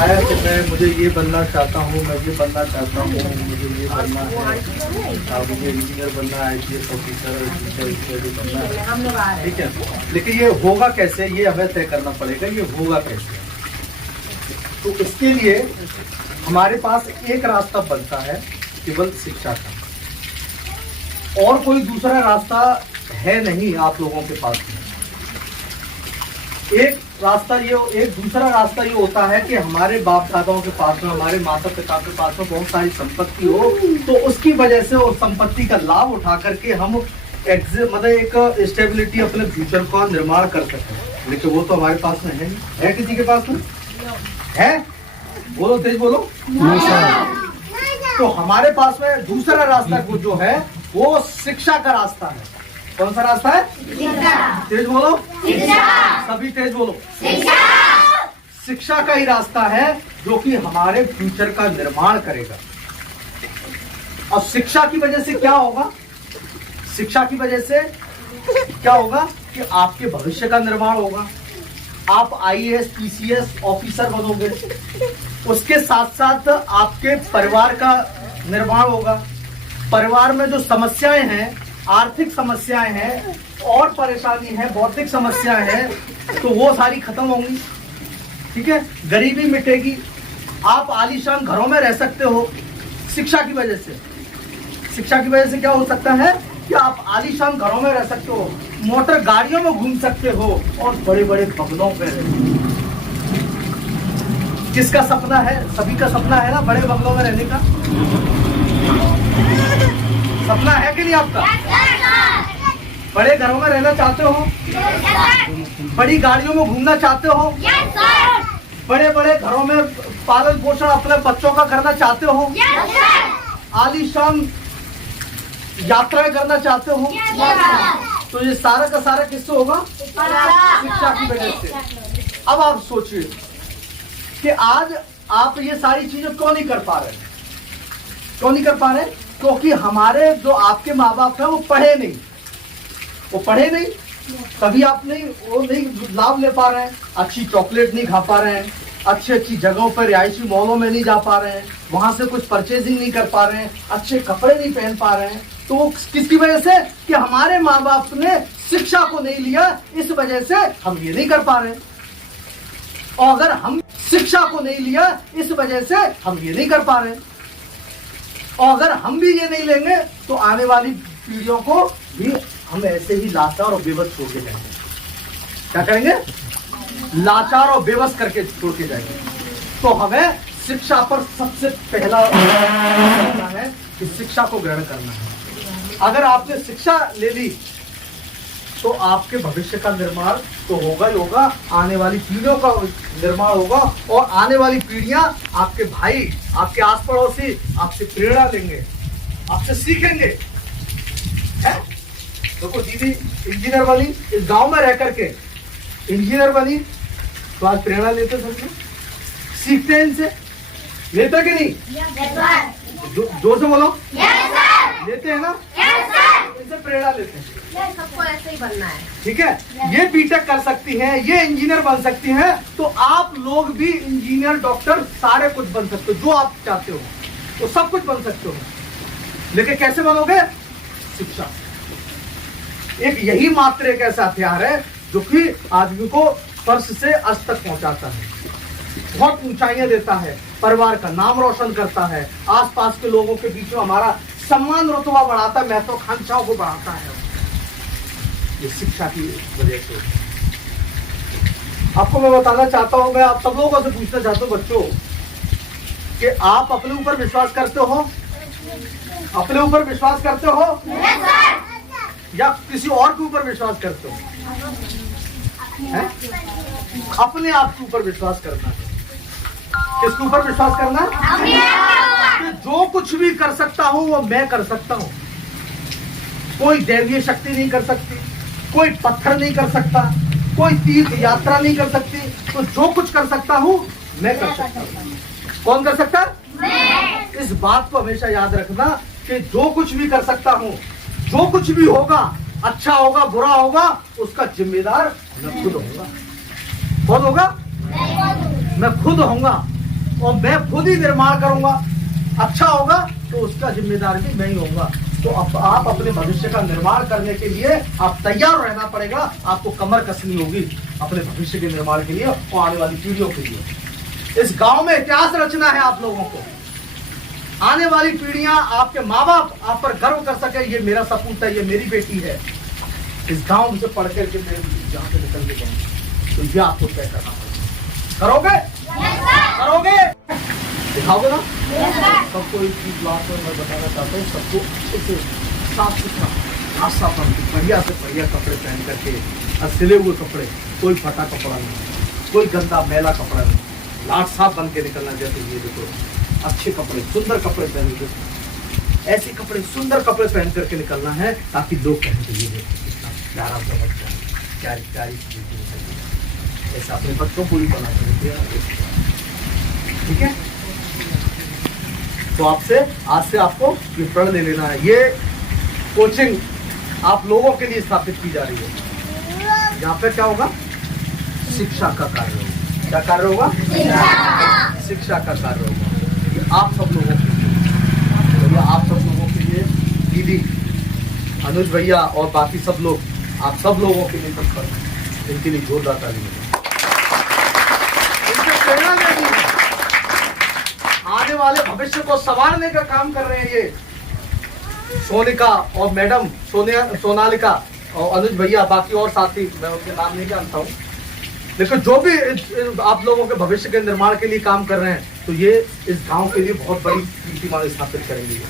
बताया कि मैं मुझे ये बनना चाहता हूँ, मैं ये बनना चाहता हूँ, मुझे ये बनना है, मुझे इंजीनियर बनना है, IPS ऑफिसर, टीचर बनना है, ठीक है। लेकिन ये होगा कैसे, ये हमें तय करना पड़ेगा, ये होगा कैसे। तो इसके लिए हमारे पास एक रास्ता बनता है, केवल शिक्षा का, और कोई दूसरा रास्ता है नहीं आप लोगों के पास में। एक दूसरा रास्ता ये होता है कि हमारे बाप दादाओं के पास में, हमारे माता पिता के पास में बहुत सारी संपत्ति हो, तो उसकी वजह से उस संपत्ति का लाभ उठा करके हम मतलब एक स्टेबिलिटी, अपने फ्यूचर का निर्माण कर सकें। लेकिन वो तो हमारे पास में है किसी के पास में है? बोलो, तेज बोलो। तो हमारे पास में दूसरा रास्ता जो है वो शिक्षा का रास्ता है। कौन सा रास्ता है? तेज बोलो, सभी तेज बोलो। शिक्षा का ही रास्ता है जो कि हमारे फ्यूचर का निर्माण करेगा। अब शिक्षा की वजह से क्या होगा? शिक्षा की वजह से क्या होगा कि आपके भविष्य का निर्माण होगा। आप IAS PCS ऑफिसर बनोगे, उसके साथ साथ आपके परिवार का निर्माण होगा। परिवार में जो समस्याएं हैं, आर्थिक समस्याएं हैं और परेशानी है, बौद्धिक समस्याएं हैं, तो वो सारी खत्म होंगी, ठीक है। गरीबी मिटेगी, आप आलीशान घरों में रह सकते हो शिक्षा की वजह से। शिक्षा की वजह से क्या हो सकता है कि आप आलीशान घरों में रह सकते हो, मोटर गाड़ियों में घूम सकते हो और बड़े बड़े बंगलों पे रहते। किसका सपना है? सभी का सपना है ना बड़े बंगलों में रहने का। सपना है कि नहीं आपका? बड़े घरों में रहना चाहते हो? बड़ी गाड़ियों में घूमना चाहते हो? बड़े बड़े घरों में पालन पोषण अपने बच्चों का करना चाहते हो? आलीशान यात्राएं करना चाहते हो? तो ये सारा का सारा किससे होगा? शिक्षा की वजह से। अब आप सोचिए कि आज आप ये सारी चीजें क्यों नहीं कर पा रहे? क्यों नहीं कर पा रहे? क्योंकि हमारे जो आपके माँ बाप हैं वो पढ़े नहीं, तभी आप वो नहीं लाभ ले पा रहे हैं। अच्छी चॉकलेट नहीं खा पा रहे हैं, अच्छी जगहों पर रिहायशी मॉलों में नहीं जा पा रहे हैं, वहां से कुछ परचेजिंग नहीं कर पा रहे हैं, अच्छे कपड़े नहीं पहन पा रहे हैं। तो वो किसकी वजह से? कि हमारे माँ बाप ने शिक्षा को नहीं लिया, इस वजह से हम ये नहीं कर पा रहे। और अगर हम शिक्षा को नहीं लिया, इस वजह से हम ये नहीं कर पा रहे। और अगर हम भी ये नहीं लेंगे तो आने वाली पीढ़ियों को भी हम ऐसे ही लाचार और बेबस छोड़ के जाएंगे। क्या करेंगे? लाचार और बेबस करके छोड़ के जाएंगे। तो हमें शिक्षा पर सबसे पहला करना है कि शिक्षा को ग्रहण करना है। अगर आपने शिक्षा ले ली तो आपके भविष्य का निर्माण तो होगा ही होगा, आने वाली पीढ़ियों का निर्माण होगा, और आने वाली पीढ़ियां, आपके भाई, आपके आस पड़ोसी आपसे प्रेरणा लेंगे, आपसे सीखेंगे। देखो दीदी इंजीनियर बनी, इस गांव में रह करके इंजीनियर बनी, तो आज प्रेरणा लेते सब लोग, सीखते हैं इनसे, लेते कि नहीं? जोर से बोलो। लेते हैं ना? इनसे प्रेरणा लेते हैं। सबको ऐसे ही बनना है, ठीक है। ये बीटेक कर सकती हैं, ये इंजीनियर बन सकती हैं, तो आप लोग भी इंजीनियर, डॉक्टर, सारे कुछ बन सकते हो। जो आप चाहते हो वो सब कुछ बन सकते हो। लेकिन कैसे बनोगे? शिक्षा। एक यही मात्र एक ऐसा हथियार है जो कि आदमी को फर्श से अर्श तक पहुंचाता है, बहुत ऊंचाइयां देता है, परिवार का नाम रोशन करता है, आसपास के लोगों के बीच में हमारा सम्मान रुतबा बढ़ाता है, महत्वाकांक्षाओं को बढ़ाता है। ये शिक्षा की वजह से। आपको मैं बताना चाहता हूं, मैं आप सब लोगों से पूछना चाहता हूं बच्चों, कि आप अपने ऊपर विश्वास करते हो? अपने ऊपर विश्वास करते हो या किसी और के ऊपर विश्वास करते हो? अपने आप के ऊपर विश्वास करना है। किसके ऊपर विश्वास करना है? जो कुछ भी कर सकता हूं वो मैं कर सकता हूं। कोई दैवीय शक्ति नहीं कर सकती, कोई पत्थर नहीं कर सकता, कोई तीर्थ यात्रा नहीं कर सकती। तो जो कुछ कर सकता हूं मैं कर सकता हूं। कौन कर सकता? मैं। इस बात को हमेशा याद रखना कि जो कुछ भी कर सकता हूं, जो कुछ भी होगा, अच्छा होगा बुरा होगा, उसका जिम्मेदार मैं खुद होऊंगा। कौन होगा? मैं खुद होऊंगा। और मैं खुद ही निर्माण करूंगा, अच्छा होगा तो उसका जिम्मेदार भी मैं ही होऊंगा। तो अब आप अपने भविष्य का निर्माण करने के लिए आप तैयार रहना पड़ेगा, आपको कमर कसनी होगी अपने भविष्य के निर्माण के लिए और आने वाली पीढ़ियों के लिए। इस गांव में इतिहास रचना है आप लोगों को, आने वाली पीढ़ियां, आपके माँ बाप आप पर गर्व कर सके, ये मेरा सपूत है, ये मेरी बेटी है। इस गांव से पढ़ करके मैं जहां से निकल के जाऊंगा, तो ये आपको तय करना पड़ेगा। करोगे? करोगे? दिखाओगे ना? सबको एक चीज बात मैं बताना चाहता हूँ, सबको अच्छे साफ सुथरा साफ बढ़िया से बढ़िया कपड़े पहन करके, और सिले हुए कपड़े, कोई फटा कपड़ा नहीं, कोई गंदा मैला कपड़ा नहीं, लाट साफ बन के निकलना। जैसे ये देखो अच्छे कपड़े, सुंदर कपड़े पहन के, ऐसे कपड़े सुंदर कपड़े पहन करके निकलना है, ताकि लोग कहें कि ये कितना प्यारा सा बच्चा, प्यारी प्यारी चीजें। ऐसा अपने बच्चों को भी बना सकते, ठीक है? तो आपसे आज से आपको ये प्रण ले लेना है। ये कोचिंग आप लोगों के लिए स्थापित की जा रही है। यहाँ पे क्या होगा? शिक्षा का कार्य होगा। क्या कार्य होगा? शिक्षा का कार्य होगा। ये आप सब लोगों के लिए, तो ये आप सब लोगों के लिए, दीदी, अनुज भैया और बाकी सब लोग, आप सब लोगों के लिए सब इनके लिए जोरदार ताली बजाएं। इनसे प्रेरणा लेनी है, आने वाले भविष्य को संवारने का काम कर रहे हैं ये सोनिका और मैडम सोनालिका और अनुज भैया, बाकी और साथी, मैं उनके नाम नहीं जानता हूँ, लेकिन जो भी आप लोगों के भविष्य के निर्माण के लिए काम कर रहे हैं, तो ये इस गांव के लिए बहुत बड़ी कीर्तिमान स्थापित करेंगे।